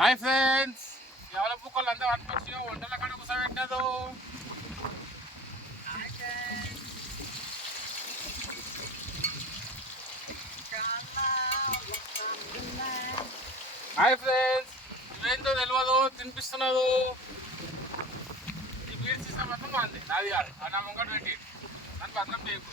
Hi friends, ఎవరి బుక్కలు అంతా పట్టుకొచ్చి వంటల కాడ కూర్చోబెట్టినదు. హాయ్ ఫ్రెండ్స్, ఇవేంతో తెలియదు తినిపిస్తున్నదు. ఈ బీర్ సిస్టమ్ మొత్తం అంది, నాది కాదు. నా ముంగట పెట్టి నన్ను భద్రం చేయకు.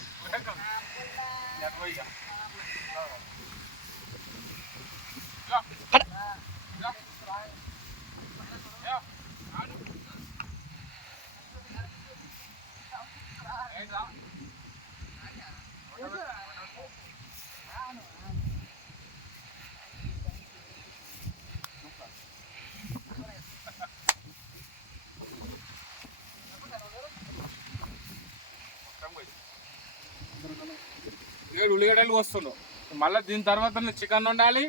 ఉల్లిగడ్డలు వస్తున్నావు. మళ్ళీ దీని తర్వాత చికెన్ వండాలి,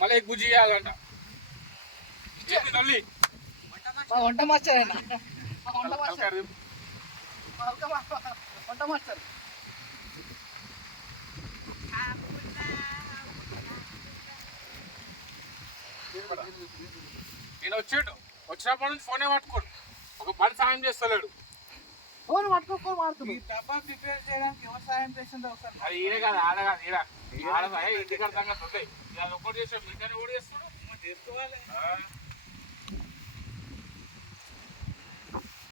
మళ్ళీ ఎగ్ బుజ్జి చేయాలంట. వంట మాస్టర్ నేను వచ్చినప్పటి నుంచి ఫోనే పట్టుకోడు, ఒక పని సాయం చేస్తలేడు. ఫోన్ పట్టుకోని మారుతుంది. డబ్బా ప్రిపేర్ చేయడానికి ఎవరు సాయం చేసిందో ఒకసారి. అది ఈడే కాదు, ఆడ కాదు, ఇంటికి అర్థంగా ఉంటాయి. అది ఒక్కటి చేసాడు, మిగతా కూడా చేస్తాడు. చేసుకోవాలి.